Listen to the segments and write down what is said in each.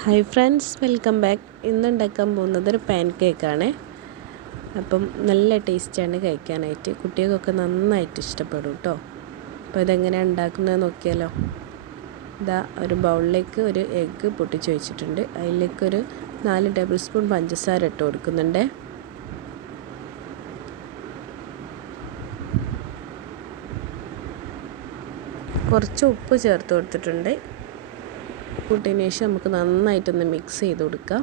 Hi friends, welcome back. ഇന്ന് ഉണ്ടാക്കാൻ പോകുന്നത് ഒരു പാൻ കേക്കാണ്. അപ്പം നല്ല ടേസ്റ്റാണ് കഴിക്കാനായിട്ട്. കുട്ടികൾക്കൊക്കെ നന്നായിട്ട് ഇഷ്ടപ്പെടും കേട്ടോ. അപ്പോൾ ഇതെങ്ങനെയാണ് ഉണ്ടാക്കുന്നത് നോക്കിയാലോ. ഇതാ ഒരു ബൗളിലേക്ക് ഒരു എഗ്ഗ് പൊട്ടിച്ച് വെച്ചിട്ടുണ്ട്. അതിലേക്കൊരു 4 ടേബിൾ സ്പൂൺ പഞ്ചസാര ഇട്ട് കൊടുക്കുന്നുണ്ട്. കുറച്ച് ഉപ്പ് ചേർത്ത് കൊടുത്തിട്ടുണ്ട്. കൂട്ടിയതിന് ശേഷം നമുക്ക് നന്നായിട്ടൊന്ന് മിക്സ് ചെയ്ത് കൊടുക്കാം.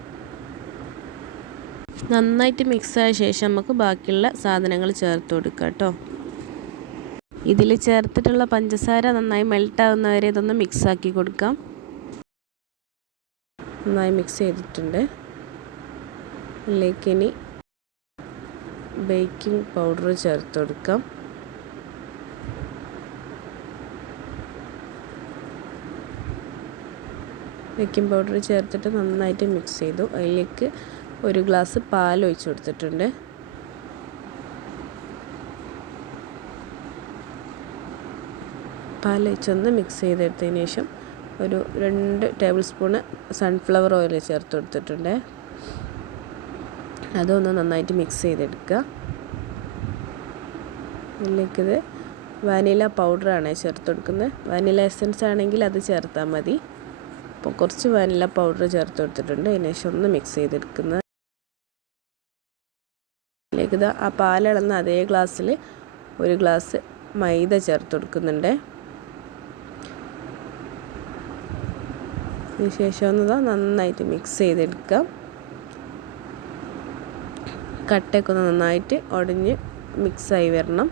നന്നായിട്ട് മിക്സായ ശേഷം നമുക്ക് ബാക്കിയുള്ള സാധനങ്ങൾ ചേർത്ത് കൊടുക്കാം കേട്ടോ. ഇതിൽ ചേർത്തിട്ടുള്ള പഞ്ചസാര നന്നായി മെൽട്ടാവുന്നവരെ ഇതൊന്ന് മിക്സാക്കി കൊടുക്കാം. നന്നായി മിക്സ് ചെയ്തിട്ടുണ്ട്. ഇതിലേക്ക് ഇനി ബേക്കിംഗ് പൗഡർ ചേർത്ത് കൊടുക്കാം. ബേക്കിംഗ് പൗഡർ ചേർത്തിട്ട് നന്നായിട്ട് മിക്സ് ചെയ്തു. അതിലേക്ക് 1 ഗ്ലാസ് പാൽ ഒഴിച്ച് കൊടുത്തിട്ടുണ്ട്. പാൽ ഒഴിച്ചൊന്ന് മിക്സ് ചെയ്തെടുത്തതിന് ശേഷം ഒരു 2 ടേബിൾ സ്പൂണ് സൺഫ്ലവർ ഓയിൽ ചേർത്ത് കൊടുത്തിട്ടുണ്ട്. അതൊന്ന് നന്നായിട്ട് മിക്സ് ചെയ്തെടുക്കുക. ഇതിലേക്കിത് വാനില പൗഡറാണ് ചേർത്ത് കൊടുക്കുന്നത്. വാനില എസൻസ് ആണെങ്കിൽ അത് ചേർത്താൽ മതി. അപ്പോൾ കുറച്ച് വാനില പൗഡർ ചേർത്ത് കൊടുത്തിട്ടുണ്ട്. അതിന് ശേഷം ഒന്ന് മിക്സ് ചെയ്തെടുക്കുന്നത്. അതിലേക്ക് ഇത് ആ പാലളന്ന അതേ ഗ്ലാസ്സിൽ 1 ഗ്ലാസ് മൈദ ചേർത്ത് കൊടുക്കുന്നുണ്ട്. അതിന് ശേഷം ഒന്ന് നന്നായിട്ട് മിക്സ് ചെയ്തെടുക്കാം. കട്ടയൊക്കെ ഒന്ന് നന്നായിട്ട് ഉടഞ്ഞ് മിക്സായി വരണം.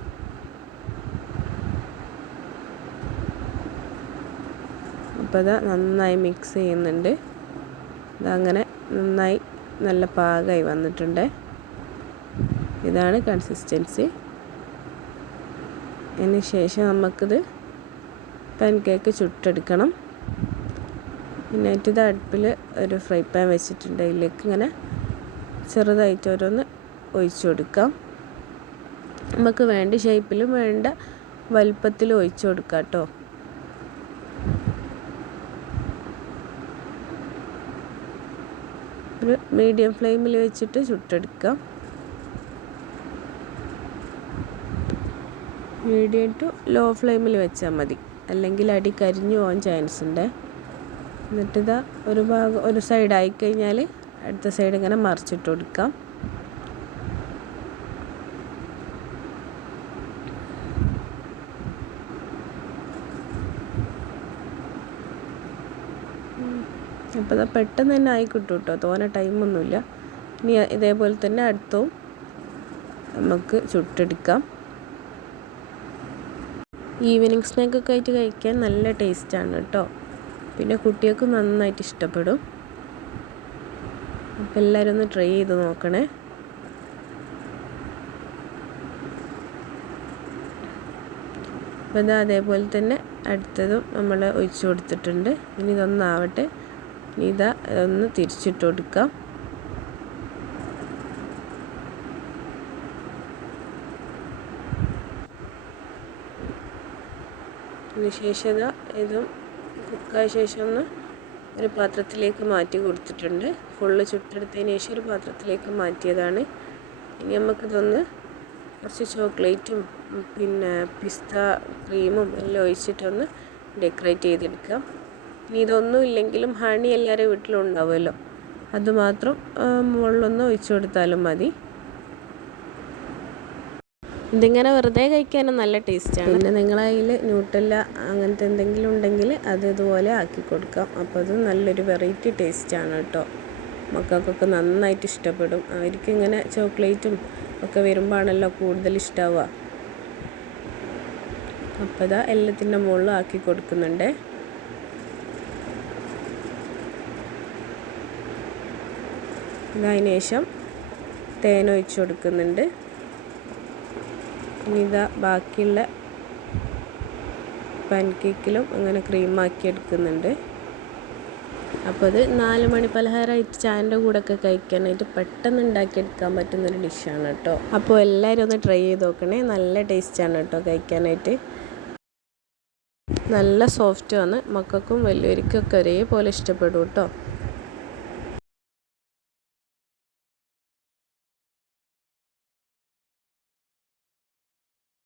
അപ്പോൾ ഇത് നന്നായി മിക്സ് ചെയ്യുന്നുണ്ട്. ഇതങ്ങനെ നന്നായി നല്ല പാകമായി വന്നിട്ടുണ്ട്. ഇതാണ് കൺസിസ്റ്റൻസി. അതിന് ശേഷം നമുക്കിത് പാൻ കേക്ക് ചുട്ടെടുക്കണം. പിന്നായിട്ട് ഇത് അടുപ്പിൽ ഒരു ഫ്രൈ പാൻ വെച്ചിട്ടുണ്ട്. അതിലേക്ക് ഇങ്ങനെ ചെറുതായിട്ട് ഓരോന്ന് ഒഴിച്ചു കൊടുക്കാം. നമുക്ക് വേണ്ട ഷേപ്പിലും വേണ്ട വലുപ്പത്തിലും ഒഴിച്ചു കൊടുക്കാം കേട്ടോ. ഒരു മീഡിയം ഫ്ലെയിമിൽ വെച്ചിട്ട് ചുട്ടെടുക്കാം. മീഡിയം ടു ലോ ഫ്ലെയിമിൽ വെച്ചാൽ മതി, അല്ലെങ്കിൽ അടി കരിഞ്ഞു പോകാൻ ചാൻസ് ഉണ്ട്. എന്നിട്ടിതാ ഒരു സൈഡ് ആയിക്കഴിഞ്ഞാൽ അടുത്ത സൈഡ് ഇങ്ങനെ മറിച്ചിട്ട് കൊടുക്കാം. അപ്പോൾ അത് പെട്ടെന്ന് തന്നെ ആയി കിട്ടും കേട്ടോ, തോനെ ടൈമൊന്നുമില്ല. ഇനി ഇതേപോലെ തന്നെ അടുത്തും നമുക്ക് ചുട്ടെടുക്കാം. ഈവനിങ് സ്നാക്കൊക്കെ ആയിട്ട് കഴിക്കാൻ നല്ല ടേസ്റ്റാണ് കേട്ടോ. പിന്നെ കുട്ടികൾക്ക് നന്നായിട്ട് ഇഷ്ടപ്പെടും. അപ്പോൾ എല്ലാവരും ഒന്ന് ട്രൈ ചെയ്ത് നോക്കണേ. അപ്പോൾ ഇത് അതേപോലെ തന്നെ അടുത്തതും നമ്മൾ ഒഴിച്ചു കൊടുത്തിട്ടുണ്ട്. ഇനി ഇതൊന്നാവട്ടെ. ഇതാ ഒന്ന് തിരിച്ചിട്ട് കൊടുക്കാം. അതിനുശേഷം ഇതും കുക്കായ ശേഷം ഒന്ന് ഒരു പാത്രത്തിലേക്ക് മാറ്റി കൊടുത്തിട്ടുണ്ട്. ഫുള്ള് ചുട്ടെടുത്തതിന് ശേഷം ഒരു പാത്രത്തിലേക്ക് മാറ്റിയതാണ്. ഇനി നമുക്കിതൊന്ന് കുറച്ച് ചോക്ലേറ്റും പിന്നെ പിസ്ത ക്രീമും എല്ലാം ഒഴിച്ചിട്ടൊന്ന് ഡെക്കറേറ്റ് ചെയ്തെടുക്കാം. ഇനി ഇതൊന്നും ഇല്ലെങ്കിലും ഹണി എല്ലാവരുടെ വീട്ടിലും ഉണ്ടാവുമല്ലോ, അതുമാത്രം മുകളിലൊന്ന് ഒഴിച്ചു കൊടുത്താലും മതി. ഇതിങ്ങനെ വെറുതെ കഴിക്കാനും നല്ല ടേസ്റ്റാണ്. പിന്നെ നിങ്ങളെ കയ്യിൽ ന്യൂട്ടെല്ല അങ്ങനത്തെ എന്തെങ്കിലും ഉണ്ടെങ്കിൽ അത് ഇതുപോലെ ആക്കി കൊടുക്കാം. അപ്പോൾ അത് നല്ലൊരു വെറൈറ്റി ടേസ്റ്റാണ് കേട്ടോ. മക്കൾക്കൊക്കെ നന്നായിട്ട് ഇഷ്ടപ്പെടും. അവർക്കിങ്ങനെ ചോക്ലേറ്റും ഒക്കെ വരുമ്പോഴാണല്ലോ കൂടുതൽ ഇഷ്ടമാവുക. അപ്പോൾ ഇതാ എല്ലാത്തിൻ്റെ മുകളിലും ആക്കി കൊടുക്കുന്നുണ്ട്. അതിന് ശേഷം തേൻ ഒഴിച്ച് കൊടുക്കുന്നുണ്ട്. ഇനി ഇതാ ബാക്കിയുള്ള പാൻ കേക്കിലും അങ്ങനെ ക്രീമാക്കി എടുക്കുന്നുണ്ട്. അപ്പോൾ അത് 4 മണി പലഹാരമായിട്ട് ചായൻ്റെ കൂടെയൊക്കെ കഴിക്കാനായിട്ട് പെട്ടെന്ന് ഉണ്ടാക്കിയെടുക്കാൻ പറ്റുന്നൊരു ഡിഷാണ് കേട്ടോ. അപ്പോൾ എല്ലാവരും ഒന്ന് ട്രൈ ചെയ്ത് നോക്കണേ. നല്ല ടേസ്റ്റാണ് കേട്ടോ കഴിക്കാനായിട്ട്. നല്ല സോഫ്റ്റുമാണ്. മക്കൾക്കും വലിയവർക്കൊക്കെ ഒരേപോലെ ഇഷ്ടപ്പെടും കേട്ടോ.